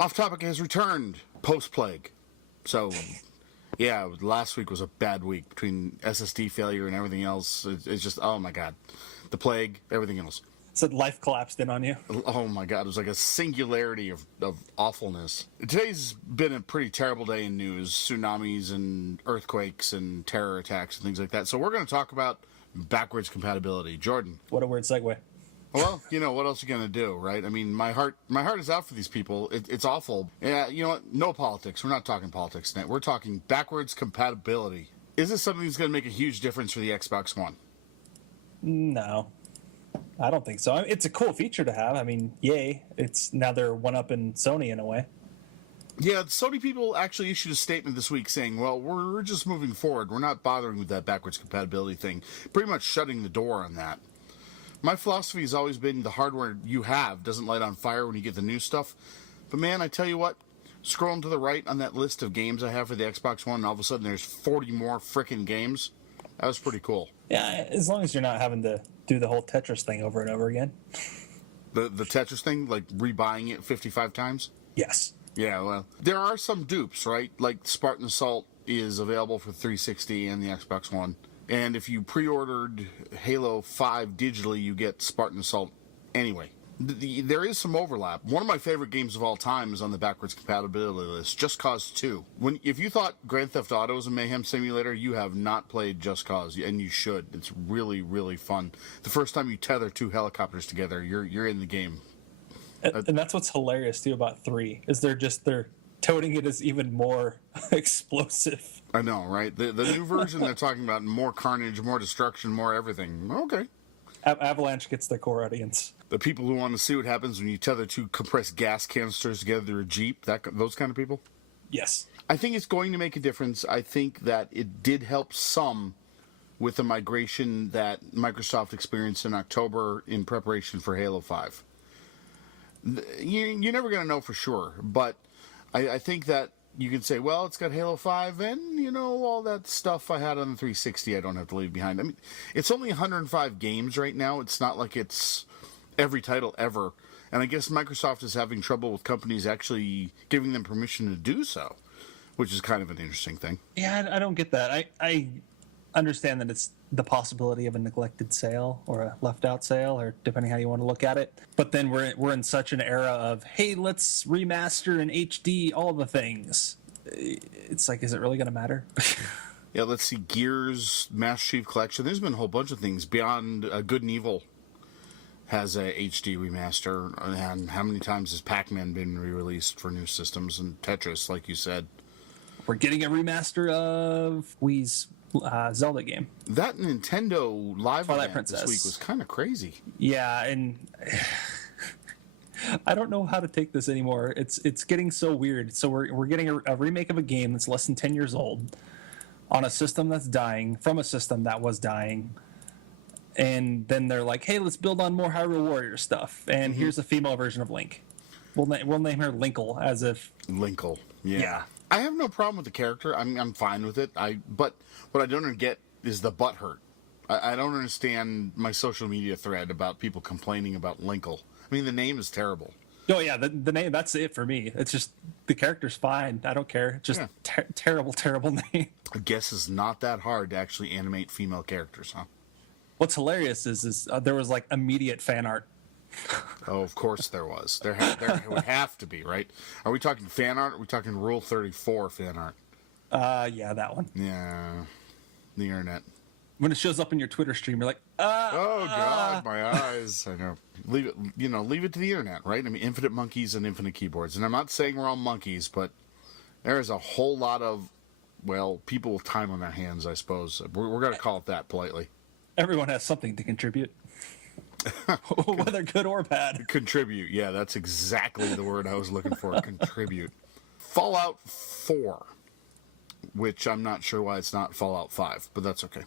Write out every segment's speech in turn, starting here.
Off Topic has returned post-plague. So, yeah, last week was a bad week between SSD failure and everything else. It's just, oh my god. The plague, everything else. Said life collapsed in on you. Oh my god, it was like a singularity of awfulness. Today's been a pretty terrible day in news. Tsunamis and earthquakes and terror attacks and things like that. So we're going to talk about backwards compatibility. Jordan. What a weird segue. Well, you know, what else are you going to do, right? I mean, my heart is out for these people. It's awful. Yeah, you know what? No politics. We're not talking politics tonight. We're talking backwards compatibility. Is this something that's going to make a huge difference for the Xbox One? No, I don't think so. I mean, it's a cool feature to have. I mean, yay. It's now they're one-upping Sony in a way. Yeah, Sony people actually issued a statement this week saying, well, we're just moving forward. We're not bothering with that backwards compatibility thing. Pretty much shutting the door on that. My philosophy has always been the hardware you have doesn't light on fire when you get the new stuff. But man, I tell you what, scrolling to the right on that list of games I have for the Xbox One, and all of a sudden there's 40 more frickin' games. That was pretty cool. Yeah, as long as you're not having to do the whole Tetris thing over and over again. The Tetris thing, like rebuying it 55 times? Yes. Yeah, well, there are some dupes, right? Like Spartan Assault is available for 360 and the Xbox One. And if you pre-ordered Halo 5 digitally, you get Spartan Assault anyway. There is some overlap. One of my favorite games of all time is on the backwards compatibility list, Just Cause 2. If you thought Grand Theft Auto is a mayhem simulator, you have not played Just Cause, and you should. It's really, really fun. The first time you tether two helicopters together, you're in the game. And that's what's hilarious, too, about 3, is they're toting it as even more explosive. I know, right? The new version, they're talking about more carnage, more destruction, more everything. Okay. Avalanche gets the core audience. The people who want to see what happens when you tether two compressed gas canisters together to a Jeep, those kind of people? Yes. I think it's going to make a difference. I think that it did help some with the migration that Microsoft experienced in October in preparation for Halo 5. You're never going to know for sure, but I think that you can say, well, it's got Halo 5 and, you know, all that stuff I had on the 360 I don't have to leave behind. I mean, it's only 105 games right now. It's not like it's every title ever. And I guess Microsoft is having trouble with companies actually giving them permission to do so, which is kind of an interesting thing. Yeah, I don't get that. I understand that it's the possibility of a neglected sale or a left out sale, or depending how you want to look at it. But then we're in such an era of, hey, let's remaster in HD all the things. It's like, is it really going to matter? Yeah, let's see. Gears, Master Chief Collection. There's been a whole bunch of things. Beyond Good and Evil has a HD remaster. And how many times has Pac-Man been re-released for new systems? And Tetris, like you said. We're getting a remaster of Wii's Zelda game. That Nintendo Live Twilight event Princess this week was kind of crazy. Yeah, and I don't know how to take this anymore. It's getting so weird. So we're getting a remake of a game that's less than 10 years old on a system that's dying from a system that was dying. And then they're like, hey, let's build on more Hyrule Warriors stuff. And here's a female version of Link. We'll name her Linkle, as if... Linkle, yeah. I have no problem with the character. I'm fine with it. But what I don't get is the butt hurt. I don't understand my social media thread about people complaining about Linkle. I mean, the name is terrible. Oh, yeah, the name, that's it for me. It's just, the character's fine. I don't care. Just terrible, terrible name. I guess it's not that hard to actually animate female characters, huh? What's hilarious is there was, like, immediate fan art. Oh, of course there was. There would have to be, right? Are we talking fan art? Or are we talking Rule 34 fan art? Yeah, that one. Yeah, the internet. When it shows up in your Twitter stream, you're like, oh God, my eyes. I know. Leave it to the internet, right? I mean, infinite monkeys and infinite keyboards. And I'm not saying we're all monkeys, but there is a whole lot of, well, people with time on their hands, I suppose. We're going to call it that politely. Everyone has something to contribute. Whether good or bad. Contribute, yeah, that's exactly the word I was looking for. Contribute. Fallout 4, which I'm not sure why it's not Fallout 5, but that's okay.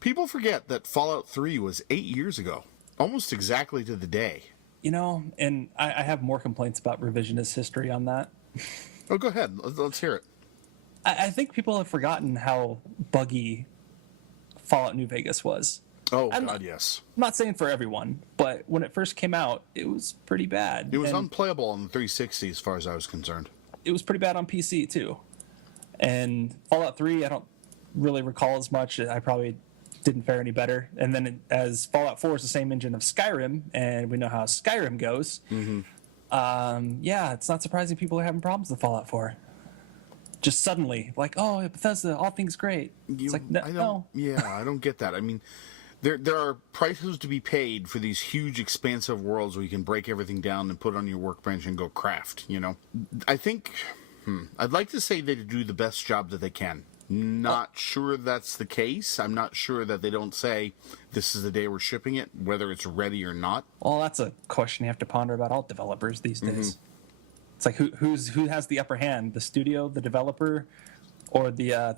People forget that Fallout 3 was 8 years ago, almost exactly to the day. You know, and I have more complaints about revisionist history on that. Oh, go ahead. Let's hear it. I think people have forgotten how buggy Fallout New Vegas was. Oh, I'm God, yes. not saying for everyone, but when it first came out, it was pretty bad. It was And unplayable on the 360 as far as I was concerned. it was pretty bad on PC, too. And Fallout 3, I don't really recall as much. I probably didn't fare any better. And then as Fallout 4 is the same engine of Skyrim, and we know how Skyrim goes, yeah, it's not surprising people are having problems with Fallout 4. Just suddenly, like, oh, Bethesda, all things great. It's like, no. Yeah, I don't get that. I mean, there are prices to be paid for these huge, expansive worlds where you can break everything down and put it on your workbench and go craft, you know? I think, I'd like to say they do the best job that they can. Not sure that's the case. I'm not sure that they don't say, this is the day we're shipping it, whether it's ready or not. Well, that's a question you have to ponder about all developers these days. It's like, who has the upper hand? The studio, the developer, or the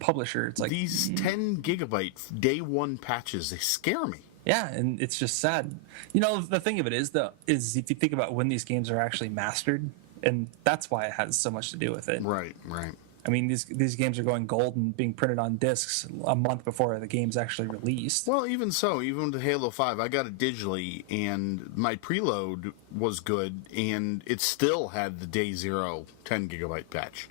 publisher? It's like These 10 gigabyte day one patches, they scare me. yeah, and it's just sad. You know, the thing of it is if you think about when these games are actually mastered, and that's why it has so much to do with it. Right, right. I mean, these games are going gold and being printed on discs a month before the game's actually released. Well, even so, even with Halo 5, I got it digitally, and my preload was good, and it still had the day zero 10 gigabyte patch.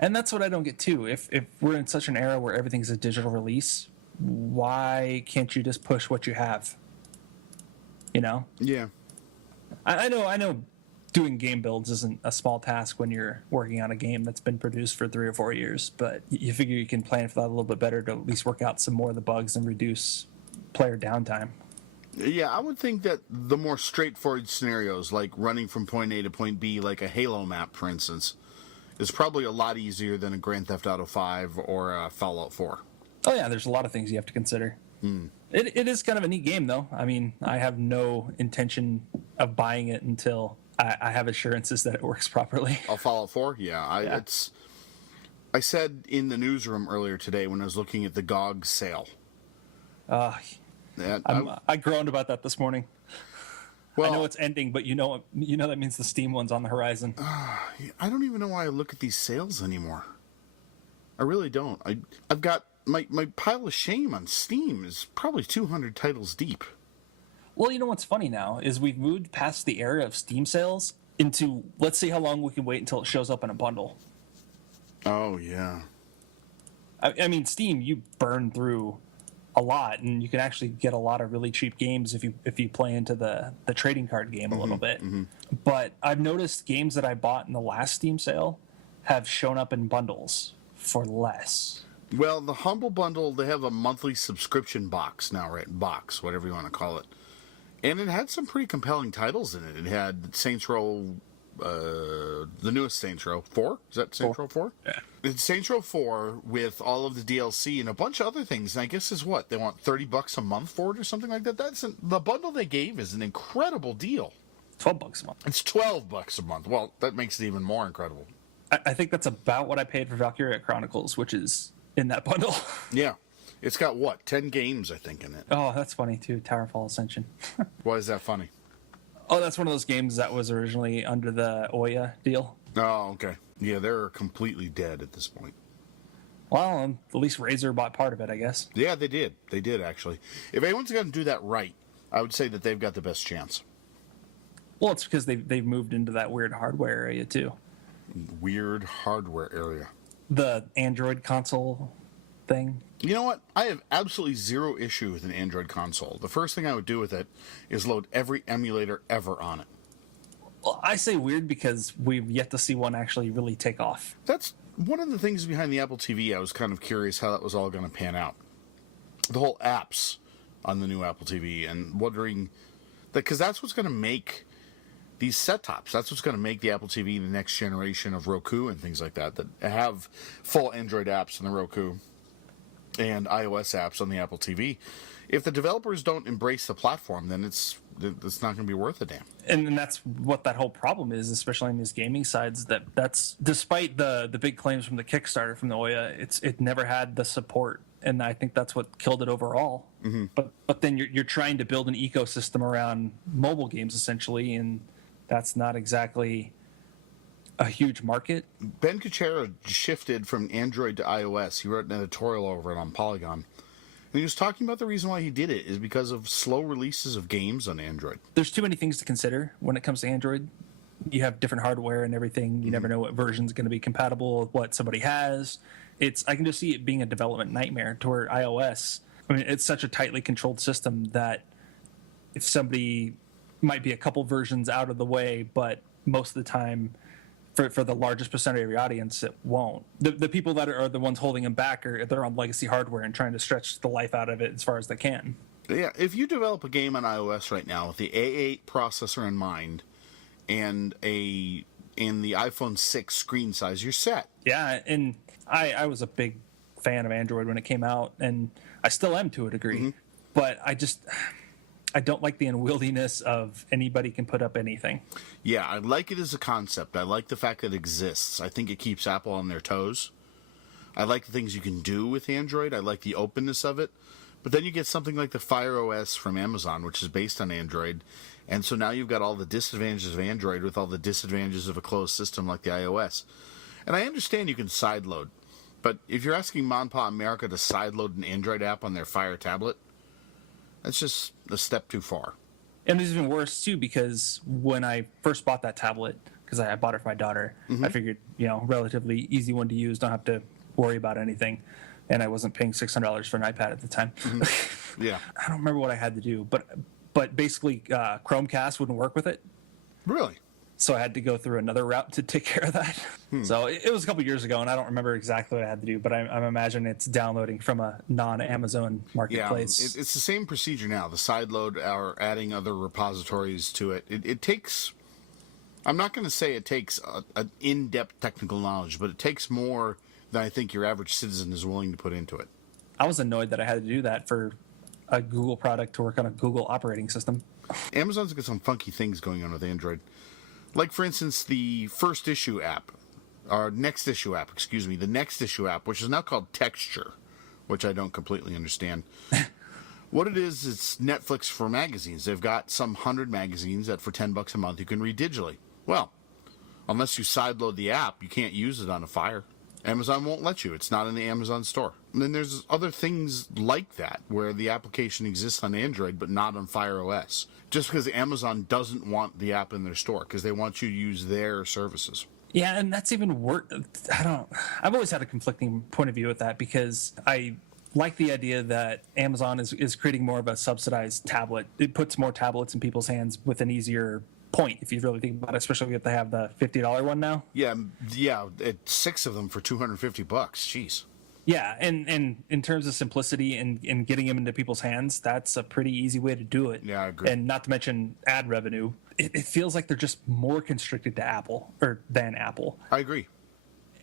And that's what I don't get too. If we're in such an era where everything's a digital release, why can't you just push what you have? You know? Yeah. I know doing game builds isn't a small task when you're working on a game that's been produced for 3 or 4 years, but you figure you can plan for that a little bit better to at least work out some more of the bugs and reduce player downtime. Yeah, I would think that the more straightforward scenarios, like running from point A to point B, like a Halo map, for instance, is probably a lot easier than a Grand Theft Auto 5 or a Fallout 4. Oh yeah, there's a lot of things you have to consider. It is kind of a neat game, though. I mean, I have no intention of buying it until I have assurances that it works properly. Oh, Fallout 4? Yeah. I said in the newsroom earlier today when I was looking at the GOG sale. I groaned about that this morning. Well, I know it's ending, but you know that means the Steam one's on the horizon. I don't even know why I look at these sales anymore. I really don't. I've got my pile of shame on Steam is probably 200 titles deep. Well, you know what's funny now is we've moved past the era of Steam sales into let's see how long we can wait until it shows up in a bundle. Oh, yeah. I mean, Steam, you burn through a lot, and you can actually get a lot of really cheap games if you play into the trading card game a little bit. But I've noticed games that I bought in the last Steam sale have shown up in bundles for less. Well, the Humble Bundle, they have a monthly subscription box now, right? Box, whatever you want to call it. And it had some pretty compelling titles in it. It had Saints Row, the newest Saints Row 4. Is that Saints Row 4? Yeah. It's Saints Row 4 with all of the DLC and a bunch of other things. And I guess is what? They want $30 a month for it or something like that? The bundle they gave is an incredible deal. $12 a month. It's $12 a month. Well, that makes it even more incredible. I think that's about what I paid for Valkyria Chronicles, which is in that bundle. Yeah. It's got, what, 10 games, I think, in it. Oh, that's funny, too. Towerfall Ascension. Why is that funny? Oh, that's one of those games that was originally under the Ouya deal. Oh, okay. Yeah, they're completely dead at this point. Well, at least Razer bought part of it, I guess. Yeah, they did. They did, actually. If anyone's going to do that right, I would say that they've got the best chance. Well, it's because they've moved into that weird hardware area, too. Weird hardware area. The Android console thing. You know what? I have absolutely zero issue with an Android console. The first thing I would do with it is load every emulator ever on it. Well, I say weird because we've yet to see one actually really take off. That's one of the things behind the Apple TV. I was kind of curious how that was all going to pan out. The whole apps on the new Apple TV, and wondering that, because that's what's going to make these set-tops. That's what's going to make the Apple TV the next generation of Roku and things like that have full Android apps on the Roku and iOS apps on the Apple TV. If the developers don't embrace the platform, then it's not going to be worth a damn. And that's what that whole problem is, especially in these gaming sides. That's despite the big claims from the Kickstarter from the Ouya, it never had the support, and I think that's what killed it overall. But then you're trying to build an ecosystem around mobile games essentially, and that's not exactly a huge market. Ben Kuchera shifted from Android to iOS. He wrote an editorial over it on Polygon. And he was talking about the reason why he did it is because of slow releases of games on Android. There's too many things to consider when it comes to Android. You have different hardware and everything. You never know what version's going to be compatible with what somebody has. I can just see it being a development nightmare to where iOS, I mean, it's such a tightly controlled system that if somebody might be a couple versions out of the way, but most of the time, for the largest percentage of your audience, it won't. The people that are the ones holding them back they're on legacy hardware and trying to stretch the life out of it as far as they can. Yeah, if you develop a game on iOS right now with the A8 processor in mind and the iPhone 6 screen size, you're set. Yeah, and I was a big fan of Android when it came out, and I still am to a degree. But I don't like the unwieldiness of anybody can put up anything. Yeah, I like it as a concept. I like the fact that it exists. I think it keeps Apple on their toes. I like the things you can do with Android. I like the openness of it. But then you get something like the Fire OS from Amazon, which is based on Android. And so now you've got all the disadvantages of Android with all the disadvantages of a closed system like the iOS. And I understand you can sideload. But if you're asking Mom Pa America to sideload an Android app on their Fire tablet, that's just a step too far. And it's even worse, too, because when I first bought that tablet, because I bought it for my daughter, I figured, relatively easy one to use, don't have to worry about anything. And I wasn't paying $600 for an iPad at the time. Yeah. I don't remember what I had to do, but basically Chromecast wouldn't work with it. Really? So I had to go through another route to take care of that. So it was a couple years ago, and I don't remember exactly what I had to do, but I'm imagining it's downloading from a non-Amazon marketplace. Yeah, it's the same procedure now. The sideload or adding other repositories to it. It takes, I'm not going to say it takes an in-depth technical knowledge, but it takes more than I think your average citizen is willing to put into it. I was annoyed that I had to do that for a Google product to work on a Google operating system. Amazon's got some funky things going on with Android. Like, for instance, the Next Issue app, the Next Issue app, which is now called Texture, which I don't completely understand. What it is, it's Netflix for magazines. They've got some 100 magazines that for $10 a month you can read digitally. Well, unless you sideload the app, you can't use it on a Fire. Amazon won't let you. It's not in the Amazon store. And then there's other things like that where the application exists on Android but not on Fire OS. Just because Amazon doesn't want the app in their store because they want you to use their services. Yeah, and that's even worse. I've always had a conflicting point of view with that because I like the idea that Amazon is creating more of a subsidized tablet. It puts more tablets in people's hands with an easier point, if you really think about it, especially if they have the $50 one now. Yeah, it's 6 of them for $250. Jeez. Yeah, and in terms of simplicity and getting them into people's hands, that's a pretty easy way to do it. Yeah, I agree. And not to mention ad revenue. It feels like they're just more constricted to than Apple. I agree.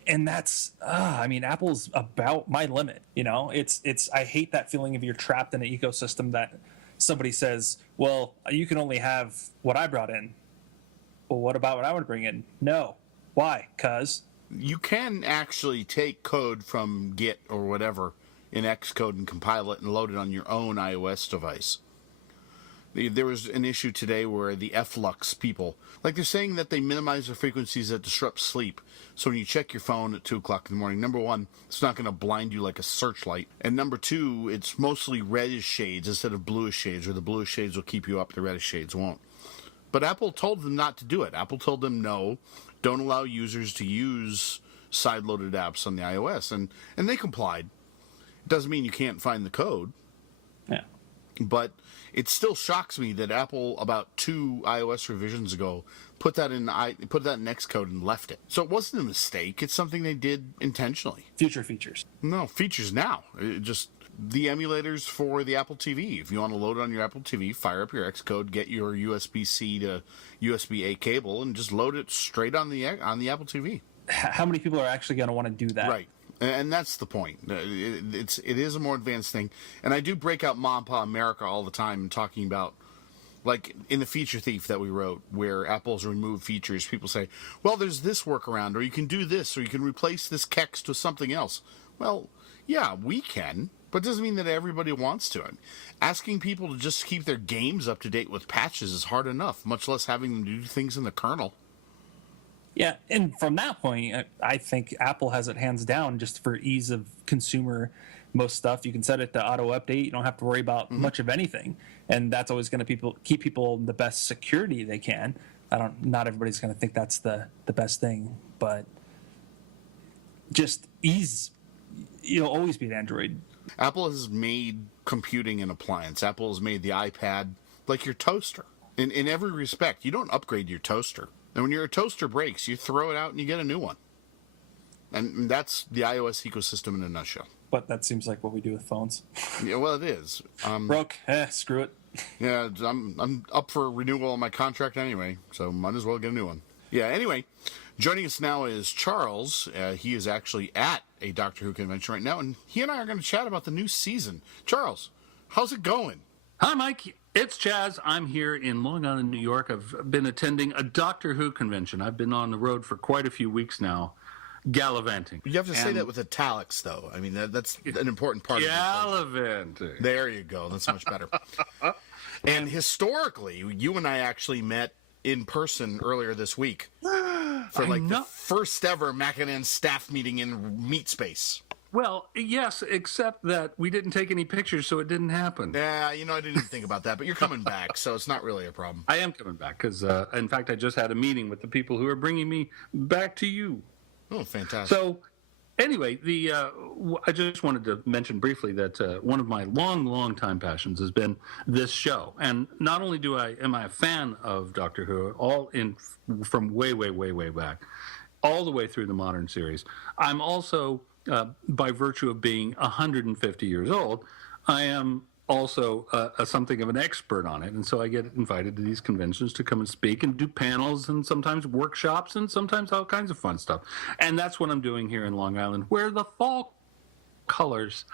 And that's, Apple's about my limit. I hate that feeling of you're trapped in an ecosystem that somebody says, well, you can only have what I brought in. Well, what about what I want to bring in? No. Why? Because you can actually take code from Git or whatever in Xcode and compile it and load it on your own iOS device. There was an issue today where the Flux people, they're saying that they minimize the frequencies that disrupt sleep. So when you check your phone at 2 o'clock in the morning, number one, it's not going to blind you like a searchlight. And number two, it's mostly reddish shades instead of bluish shades, or the bluish shades will keep you up, the reddish shades won't. But Apple told them not to do it. Apple told them no, don't allow users to use side-loaded apps on the iOS. And they complied. It doesn't mean you can't find the code. Yeah. But it still shocks me that Apple, about 2 iOS revisions ago, put that in Xcode and left it. So it wasn't a mistake. It's something they did intentionally. Future features. No, features now. Just the emulators for the Apple TV. If you want to load it on your Apple TV, fire up your Xcode, get your USB-C to USB-A cable, and just load it straight on the Apple TV. How many people are actually going to want to do that? Right. And that's the point. It is a more advanced thing. And I do break out Mom Pa America all the time talking about, in the Feature Thief that we wrote, where Apple's removed features, people say, well, there's this workaround, or you can do this, or you can replace this text with something else. Well, yeah, we can, but it doesn't mean that everybody wants to. Asking people to just keep their games up to date with patches is hard enough, much less having them do things in the kernel. Yeah, and from that point, I think Apple has it hands down just for ease of consumer most stuff. You can set it to auto update. You don't have to worry about much of anything, and that's always going to keep people the best security they can. Not everybody's going to think that's the best thing, but just ease. Always be an Android. Apple has made computing an appliance. Apple has made the iPad like your toaster. In every respect, you don't upgrade your toaster. And when your toaster breaks, you throw it out and you get a new one. And that's the iOS ecosystem in a nutshell. But that seems like what we do with phones. Yeah, well, it is. Broke. Screw it. Yeah, I'm up for renewal on my contract anyway, so might as well get a new one. Yeah, anyway, joining us now is Charles. He is actually at a Doctor Who convention right now, and he and I are going to chat about the new season. Charles, how's it going? Hi, Mike. It's Chaz. I'm here in Long Island, New York. I've been attending a Doctor Who convention. I've been on the road for quite a few weeks now, gallivanting. You have to say that with italics, though. I mean, that's an important part of it. Gallivanting. There you go. That's much better. And historically, you and I actually met in person earlier this week for the first ever Mackinnon staff meeting in Meat Space. Well, yes, except that we didn't take any pictures, so it didn't happen. Yeah, I didn't even think about that, but you're coming back, so it's not really a problem. I am coming back because, in fact, I just had a meeting with the people who are bringing me back to you. Oh, fantastic. So, anyway, I just wanted to mention briefly that one of my long time passions has been this show. And not only am I a fan of Doctor Who, from way back, all the way through the modern series, I'm also... by virtue of being 150 years old, I am also something of an expert on it. And so I get invited to these conventions to come and speak and do panels and sometimes workshops and sometimes all kinds of fun stuff. And that's what I'm doing here in Long Island, where the fall colors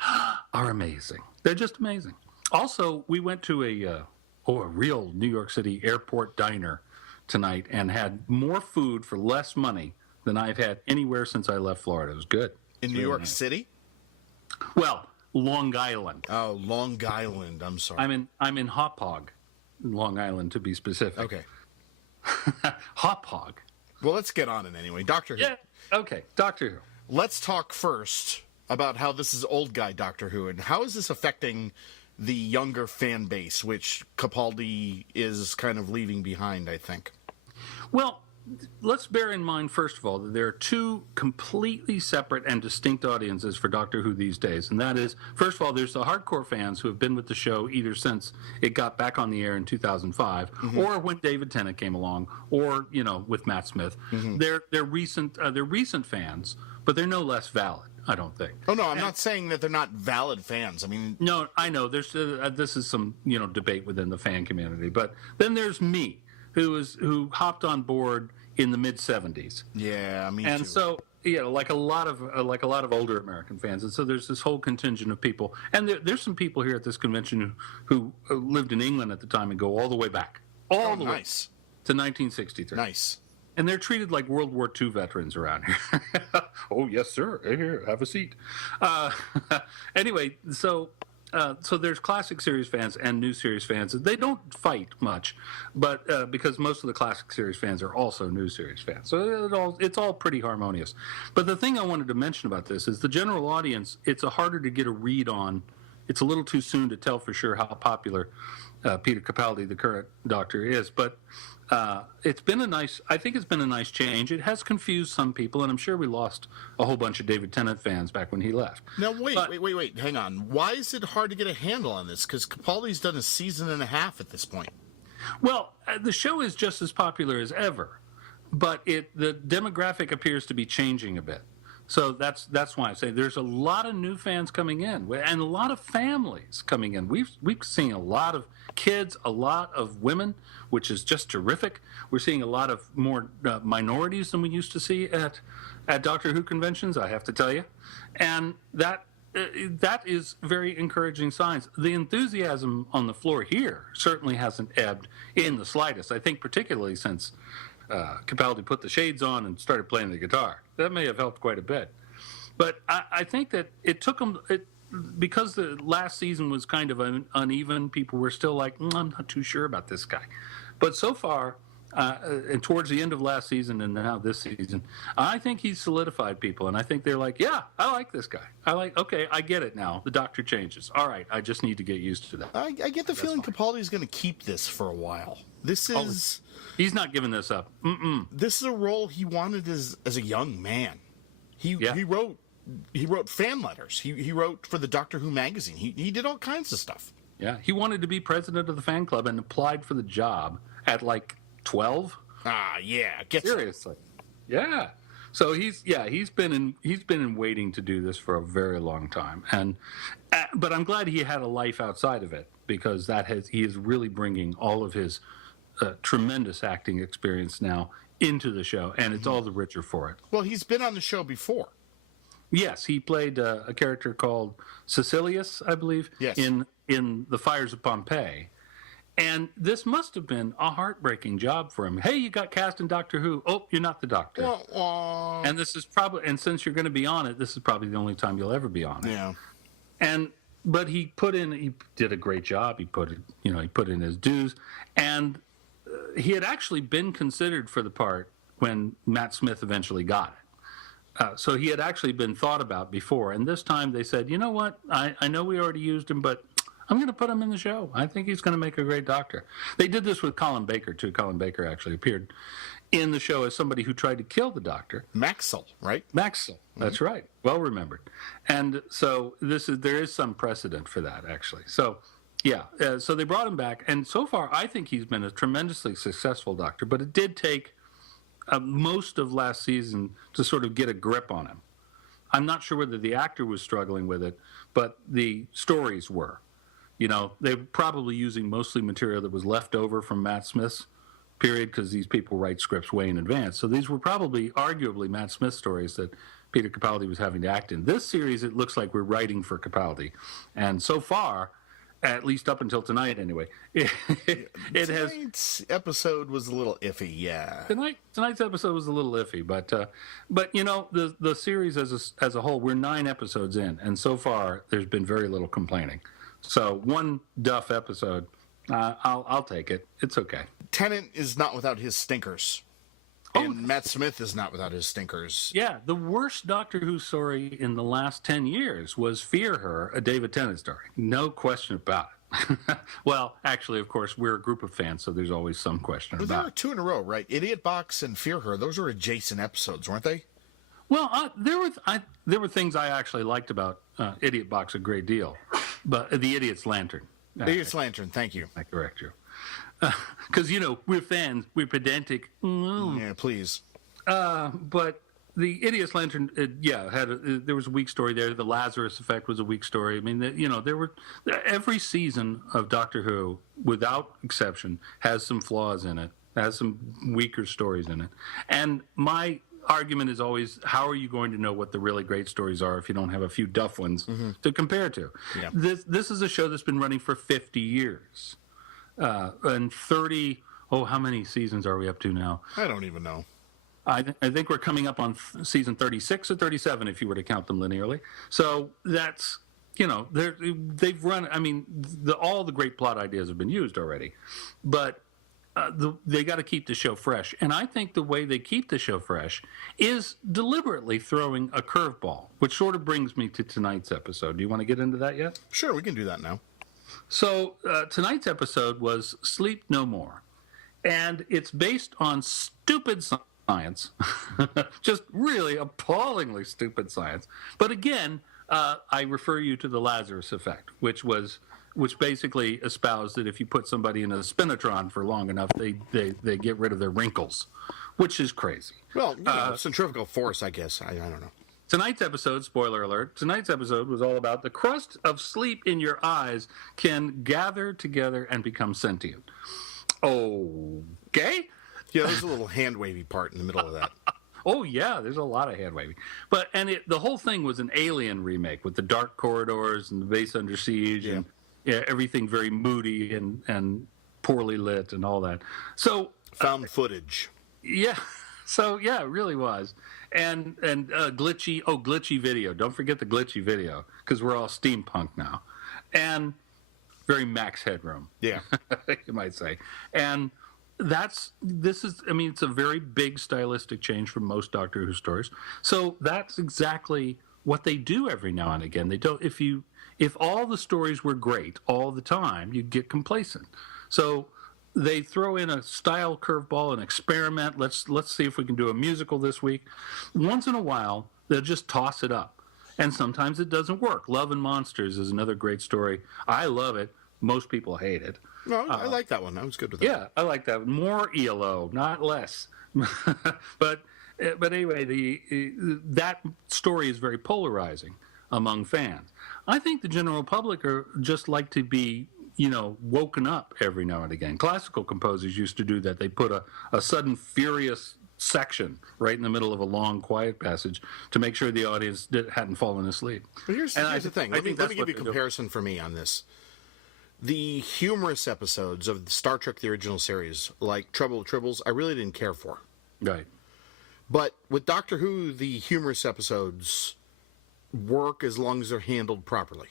are amazing. They're just amazing. Also, we went to a real New York City airport diner tonight and had more food for less money than I've had anywhere since I left Florida. It was good. In New York City? Well, Long Island. Oh, Long Island. I'm sorry. I'm in Hauppauge, Long Island to be specific. Okay. Hauppauge. Well, let's get on it anyway. Doctor Who. Yeah. Okay. Doctor Who. Let's talk first about how this is old guy Doctor Who and how is this affecting the younger fan base, which Capaldi is kind of leaving behind, I think. Well, let's bear in mind, first of all, that there are two completely separate and distinct audiences for Doctor Who these days. And that is, first of all, there's the hardcore fans who have been with the show either since it got back on the air in 2005, or when David Tennant came along, or, with Matt Smith. They're recent fans, but they're no less valid, I don't think. Oh, no, I'm not saying that they're not valid fans. I mean... No, I know. There's this is some, debate within the fan community. But then there's me, who hopped on board in the mid-70s. Yeah, me and too. So, like a lot of older American fans. And so there's this whole contingent of people. And there's some people here at this convention who lived in England at the time and go all the way back. All the way to 1963. Nice. And they're treated like World War II veterans around here. Oh, yes, sir. Here, have a seat. Anyway, so there's classic series fans and new series fans. They don't fight much, but because most of the classic series fans are also new series fans. So it's all pretty harmonious. But the thing I wanted to mention about this is the general audience, it's harder to get a read on. It's a little too soon to tell for sure how popular Peter Capaldi, the current Doctor, is. But it's been I think it's been a nice change. It has confused some people, and I'm sure we lost a whole bunch of David Tennant fans back when he left. Now, wait, hang on. Why is it hard to get a handle on this? Because Capaldi's done a season and a half at this point. Well, the show is just as popular as ever, but the demographic appears to be changing a bit. So that's why I say there's a lot of new fans coming in, and a lot of families coming in. We've seen a lot of kids, a lot of women, which is just terrific. We're seeing a lot of more minorities than we used to see at Doctor Who conventions, I have to tell you, and that is very encouraging signs. The enthusiasm on the floor here certainly hasn't ebbed in the slightest. I think particularly since Capaldi put the shades on and started playing the guitar. That may have helped quite a bit. But I think that it took them, because the last season was kind of uneven, people were still like, I'm not too sure about this guy. But so far, and towards the end of last season and now this season, I think he's solidified people, and I think they're like, yeah, I like this guy. Okay, I get it now. The Doctor changes. All right, I just need to get used to that. I get the feeling Capaldi is going to keep this for a while. This is he's not giving this up. This is a role he wanted as a young man. He wrote fan letters. He wrote for the Doctor Who magazine. He did all kinds of stuff. Yeah, he wanted to be president of the fan club and applied for the job at like 12. Yeah. Seriously. Yeah. So he's been in waiting to do this for a very long time, but I'm glad he had a life outside of it, because he is really bringing all of his tremendous acting experience now into the show, and it's all the richer for it. Well, he's been on the show before. Yes, he played a character called Cecilius, I believe, yes. in The Fires of Pompeii. And this must have been a heartbreaking job for him. Hey, you got cast in Doctor Who. Oh, you're not the Doctor. And this is and since you're going to be on it, this is probably the only time you'll ever be on it. Yeah. But he did a great job. He put in his dues. And he had actually been considered for the part when Matt Smith eventually got it. So he had actually been thought about before. And this time they said, you know what? I know we already used him, but I'm going to put him in the show. I think he's going to make a great Doctor. They did this with Colin Baker, too. Colin Baker actually appeared in the show as somebody who tried to kill the Doctor. Maxwell, right? Maxwell, that's right. Well remembered. And so there is some precedent for that, actually. So, yeah, so they brought him back. And so far, I think he's been a tremendously successful Doctor. But it did take most of last season to sort of get a grip on him. I'm not sure whether the actor was struggling with it, but the stories were. You know, they were probably using mostly material that was left over from Matt Smith's period, because these people write scripts way in advance. So these were probably, arguably, Matt Smith stories that Peter Capaldi was having to act in. This series, it looks like we're writing for Capaldi. And so far, at least up until tonight anyway, Tonight's episode was a little iffy, yeah. Tonight's episode was a little iffy, but you know, the series as a whole, we're 9 episodes in, and so far there's been very little complaining. So one Duff episode, I'll take it. It's okay. Tennant is not without his stinkers. And Matt Smith is not without his stinkers. Yeah, the worst Doctor Who story in the last 10 years was Fear Her, a David Tennant story. No question about it. Well, actually, of course, we're a group of fans, so there's always some question about it. There were 2 in a row, right? Idiot Box and Fear Her, those were adjacent episodes, weren't they? Well, there were things I actually liked about Idiot Box a great deal, but the Idiot's Lantern. Idiot's Lantern, thank you. I correct you. Because, you know, we're fans, we're pedantic. Yeah, please. But the Idiot's Lantern, there was a weak story there. The Lazarus Effect was a weak story. I mean, every season of Doctor Who, without exception, has some flaws in it, has some weaker stories in it. And my argument is always, how are you going to know what the really great stories are if you don't have a few duff ones to compare to? Yeah. This is a show that's been running for 50 years. And 30, how many seasons are we up to now? I don't even know. I think we're coming up on season 36 or 37 if you were to count them linearly. So that's, you know, they've run, I mean, all the great plot ideas have been used already. But they got to keep the show fresh. And I think the way they keep the show fresh is deliberately throwing a curveball, which sort of brings me to tonight's episode. Do you want to get into that yet? Sure, we can do that now. So tonight's episode was Sleep No More. And it's based on stupid science, just really appallingly stupid science. But again, I refer you to the Lazarus Effect, which basically espoused that if you put somebody in a spinatron for long enough, they get rid of their wrinkles, which is crazy. Well, centrifugal force, I guess. I don't know. Tonight's episode, spoiler alert, tonight's episode was all about the crust of sleep in your eyes can gather together and become sentient. Okay? Yeah, there's a little hand-wavy part in the middle of that. Oh, yeah, there's a lot of hand-waving. The whole thing was an Alien remake with the dark corridors and the base under siege and everything very moody and poorly lit and all that. So found footage. Yeah. So, yeah, it really was. And glitchy video. Don't forget the glitchy video, because we're all steampunk now. And very Max Headroom. Yeah. You might say. And it's a very big stylistic change from most Doctor Who stories. So that's exactly what they do every now and again. They don't if all the stories were great all the time, you'd get complacent. So they throw in a style curveball, an experiment. Let's see if we can do a musical this week. Once in a while, they'll just toss it up. And sometimes it doesn't work. Love and Monsters is another great story. I love it. Most people hate it. No, I like that one. I was good with that. Yeah, I like that. More ELO, not less. but anyway, that story is very polarizing among fans. I think the general public are just like to be, woken up every now and again. Classical composers used to do that. They put a sudden furious section right in the middle of a long quiet passage to make sure the audience hadn't fallen asleep. But here's the thing. Let me give you a comparison for me on this. The humorous episodes of Star Trek the original series, like Trouble with Tribbles, I really didn't care for. Right. But with Doctor Who, the humorous episodes work as long as they're handled properly.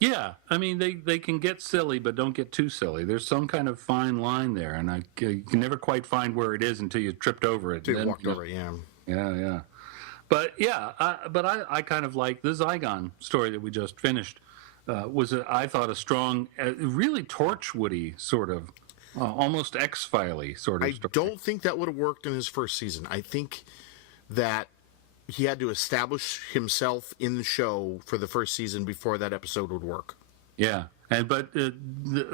Yeah, I mean, they can get silly, but don't get too silly. There's some kind of fine line there, and you can never quite find where it is until you tripped over it. Until you walked over it, yeah. Yeah. But yeah, I kind of like the Zygon story that we just finished. I thought, a strong, really Torchwoody sort of, almost X-File-y sort of I story. don't think that would have worked in his first season. I think that he had to establish himself in the show for the first season before that episode would work. Yeah, but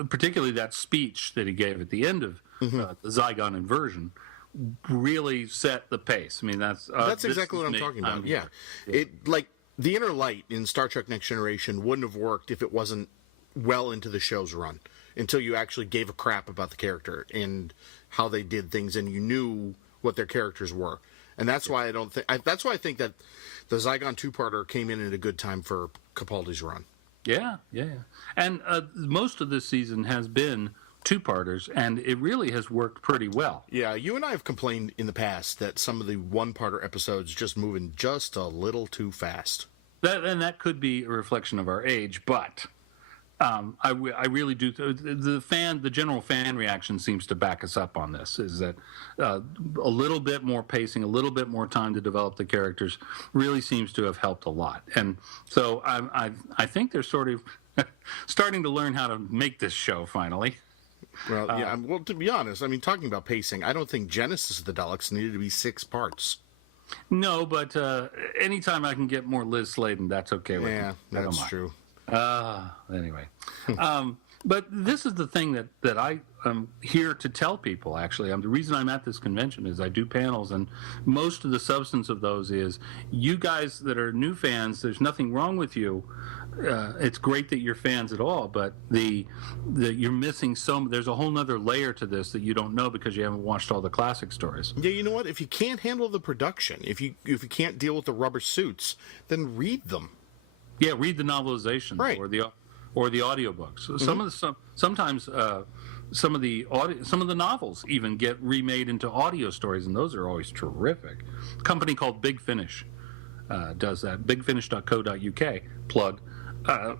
particularly that speech that he gave at the end of the Zygon inversion really set the pace. I mean, that's exactly what I'm talking about. Yeah. It like the Inner Light in Star Trek Next Generation wouldn't have worked if it wasn't well into the show's run, until you actually gave a crap about the character and how they did things, and you knew what their characters were. And that's why that's why I think that the Zygon two-parter came in at a good time for Capaldi's run. Yeah. And most of this season has been two-parters, and it really has worked pretty well. Yeah, you and I have complained in the past that some of the one-parter episodes just moving just a little too fast. That could be a reflection of our age, but I really do. The general fan reaction seems to back us up on this. Is that a little bit more pacing, a little bit more time to develop the characters really seems to have helped a lot. And so I think they're sort of starting to learn how to make this show finally. Well, yeah. Well, to be honest, I mean, talking about pacing, I don't think Genesis of the Daleks needed to be 6 parts. No, but anytime I can get more Liz Sladen, that's okay with me. Yeah, that's true. Anyway. But this is the thing that I am here to tell people, actually. The reason I'm at this convention is I do panels, and most of the substance of those is you guys that are new fans, there's nothing wrong with you. It's great that you're fans at all, but you're missing there's a whole nother layer to this that you don't know because you haven't watched all the classic stories. Yeah, you know what? If you can't handle the production, if you can't deal with the rubber suits, then read them. Yeah, read the novelizations, right, or the audiobooks. Mm-hmm. Sometimes some of the novels even get remade into audio stories, and those are always terrific. A company called Big Finish does that. BigFinish.co.uk plug.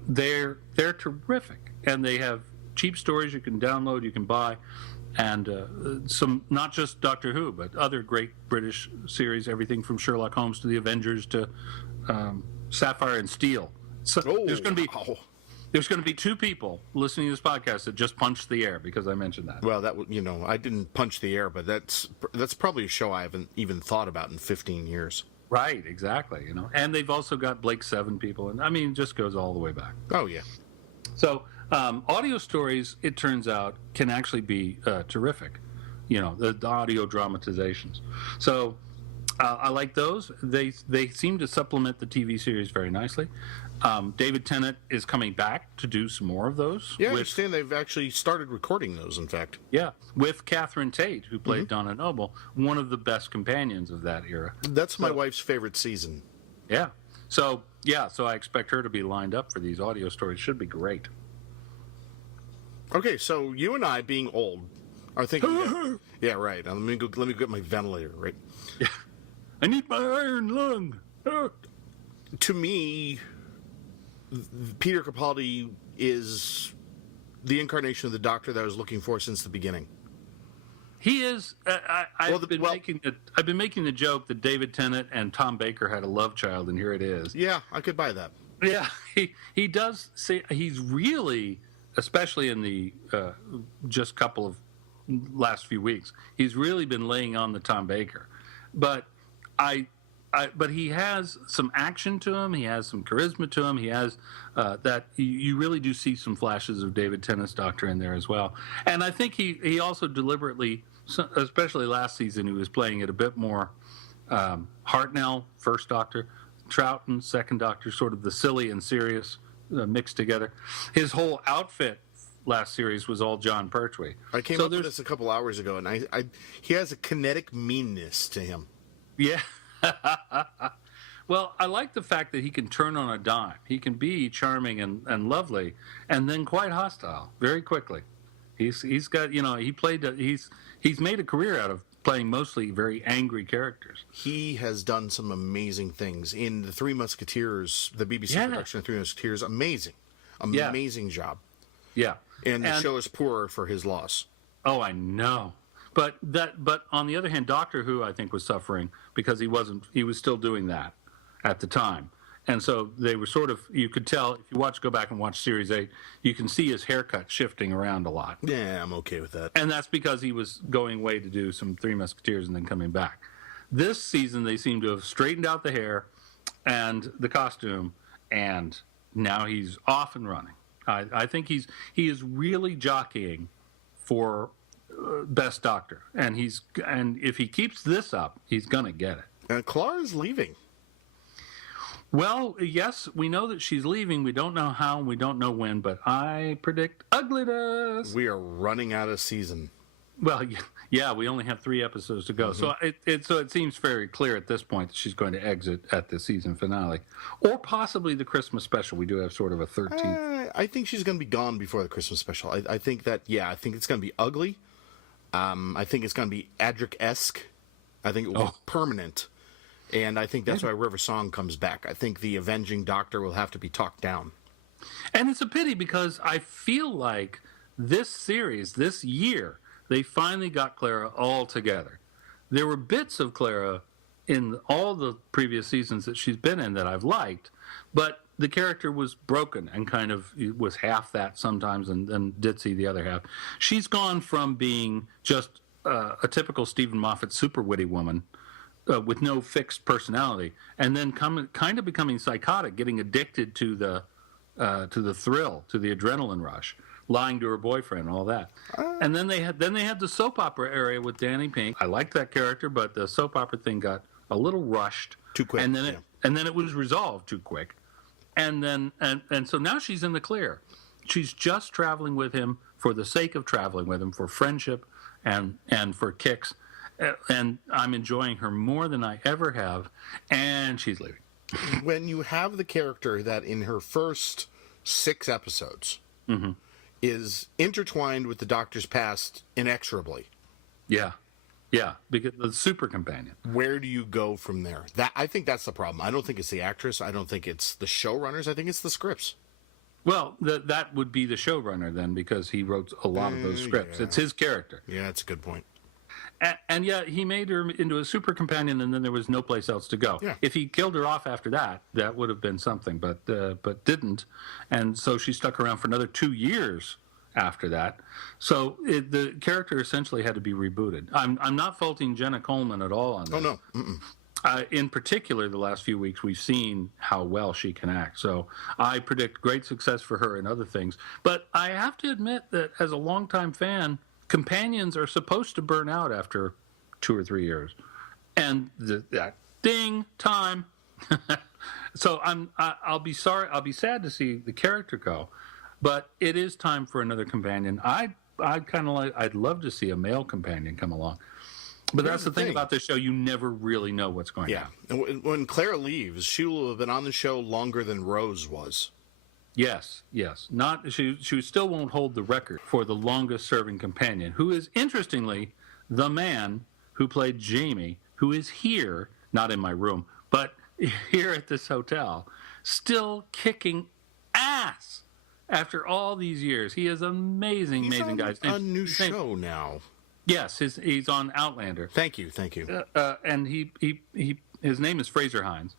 They're terrific, and they have cheap stories you can download, you can buy, and some, not just Doctor Who, but other great British series, everything from Sherlock Holmes to the Avengers to Sapphire and Steel. So there's going to be 2 people listening to this podcast that just punched the air because I mentioned that. Well, I didn't punch the air, but that's probably a show I haven't even thought about in 15 years. Right, exactly. And they've also got Blake Seven people, and I mean, it just goes all the way back. Oh yeah. So audio stories, it turns out, can actually be terrific. The audio dramatizations. So I like those. They seem to supplement the TV series very nicely. David Tennant is coming back to do some more of those. Yeah, I understand they've actually started recording those, in fact. Yeah, with Catherine Tate, who played Donna Noble, one of the best companions of that era. That's my wife's favorite season. Yeah. So I expect her to be lined up for these audio stories. Should be great. Okay, so you and I, being old, are thinking... yeah, right. Let me get my ventilator, right? Yeah. I need my iron lung. To me, Peter Capaldi is the incarnation of the Doctor that I was looking for since the beginning. He is. I've been making the joke that David Tennant and Tom Baker had a love child, and here it is. Yeah, I could buy that. Yeah, he does say he's really, especially in the just couple of last few weeks, he's really been laying on the Tom Baker, but but he has some action to him. He has some charisma to him. He has that you really do see some flashes of David Tennant's Doctor in there as well. And I think he also deliberately, especially last season, he was playing it a bit more Hartnell, first Doctor, Troughton, second Doctor, sort of the silly and serious mixed together. His whole outfit last series was all John Pertwee. I came up with this a couple hours ago, and he has a kinetic meanness to him. Yeah. Well, I like the fact that he can turn on a dime. He can be charming and lovely, and then quite hostile very quickly. He's got, he's made a career out of playing mostly very angry characters. He has done some amazing things in the Three Musketeers, the BBC production of Three Musketeers. Amazing job. Yeah, and the show is poorer for his loss. Oh, I know. But on the other hand, Doctor Who, I think, was suffering because he was still doing that at the time. And so they were sort of, you could tell, if you go back and watch Series 8, you can see his haircut shifting around a lot. Yeah, I'm okay with that. And that's because he was going away to do some Three Musketeers and then coming back. This season, they seem to have straightened out the hair and the costume, and now he's off and running. I think he is really jockeying for Best Doctor, and if he keeps this up, he's gonna get it. And Clara's leaving. Well, yes, we know that she's leaving. We don't know how, and we don't know when, but I predict ugliness. We are running out of season. Well, yeah, we only have 3 episodes to go, so it seems very clear at this point that she's going to exit at the season finale, or possibly the Christmas special. We do have sort of a 13th. I think she's going to be gone before the Christmas special. I think it's going to be ugly. I think it's going to be Adric-esque. I think it will be permanent. And I think that's why River Song comes back. I think the Avenging Doctor will have to be talked down. And it's a pity because I feel like this series, this year, they finally got Clara all together. There were bits of Clara in all the previous seasons that she's been in that I've liked, but the character was broken and kind of was half that sometimes and ditzy the other half. She's gone from being just a typical Stephen Moffat super witty woman with no fixed personality, and then kind of becoming psychotic, getting addicted to the thrill, to the adrenaline rush, lying to her boyfriend, and all that. And then they had the soap opera area with Danny Pink. I liked that character, but the soap opera thing got a little rushed too quick, and then it was resolved too quick. And then and so now she's in the clear. She's just traveling with him for the sake of traveling with him, for friendship and for kicks. And I'm enjoying her more than I ever have, and she's leaving. When you have the character that in her first 6 episodes is intertwined with the Doctor's past inexorably. Yeah, because the super companion. Where do you go from there? I think that's the problem. I don't think it's the actress. I don't think it's the showrunners. I think it's the scripts. Well, that would be the showrunner then, because he wrote a lot of those scripts. Yeah. It's his character. Yeah, that's a good point. And yet he made her into a super companion, and then there was no place else to go. Yeah. If he killed her off after that, that would have been something, but didn't. And so she stuck around for another 2 years after that. So the character essentially had to be rebooted. I'm not faulting Jenna Coleman at all on this. Oh, no. In particular, the last few weeks, we've seen how well she can act. So I predict great success for her and other things. But I have to admit that as a longtime fan, companions are supposed to burn out after 2 or 3 years, and that ding time. So I'll be sad to see the character go, but it is time for another companion. I'd love to see a male companion come along, but that's the thing about this show: you never really know what's going on. Yeah, and when Clara leaves, she will have been on the show longer than Rose was. Yes. She still won't hold the record for the longest-serving companion, who is, interestingly, the man who played Jamie, who is here, not in my room, but here at this hotel, still kicking ass after all these years. He is amazing, guys. A new show now. Yes, he's on Outlander. Thank you. And his name is Fraser Hines,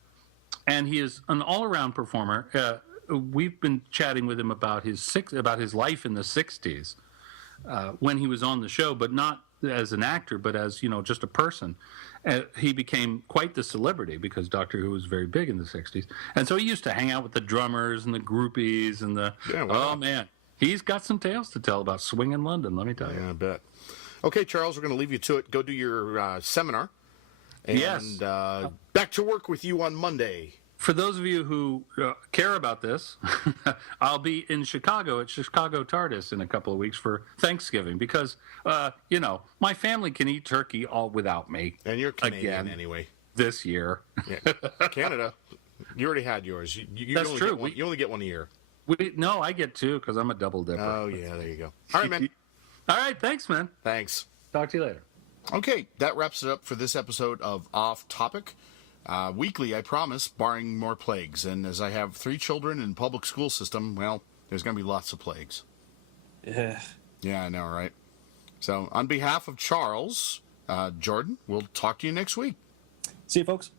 and he is an all-around performer. We've been chatting with him about his life in the '60s when he was on the show, but not as an actor, but as just a person. He became quite the celebrity because Doctor Who was very big in the '60s, and so he used to hang out with the drummers and the groupies and oh man, he's got some tales to tell about swinging London. Let me tell you. Yeah, I bet. Okay, Charles, we're going to leave you to it. Go do your seminar. And, Yes. Back to work with you on Monday. For those of you who care about this, I'll be in Chicago at Chicago TARDIS in a couple of weeks for Thanksgiving because, my family can eat turkey all without me. And you're Canadian again, anyway. This year. Yeah. Canada. You already had yours. That's only true. You only get one a year. No, I get two because I'm a double dipper. Oh, yeah, there you go. All right, man. All right, thanks, man. Thanks. Talk to you later. Okay, that wraps it up for this episode of Off Topic. Weekly, I promise, barring more plagues. And as I have 3 children in public school system, well, there's going to be lots of plagues. Yeah. Yeah, I know, right? So, on behalf of Charles, Jordan, we'll talk to you next week. See you, folks.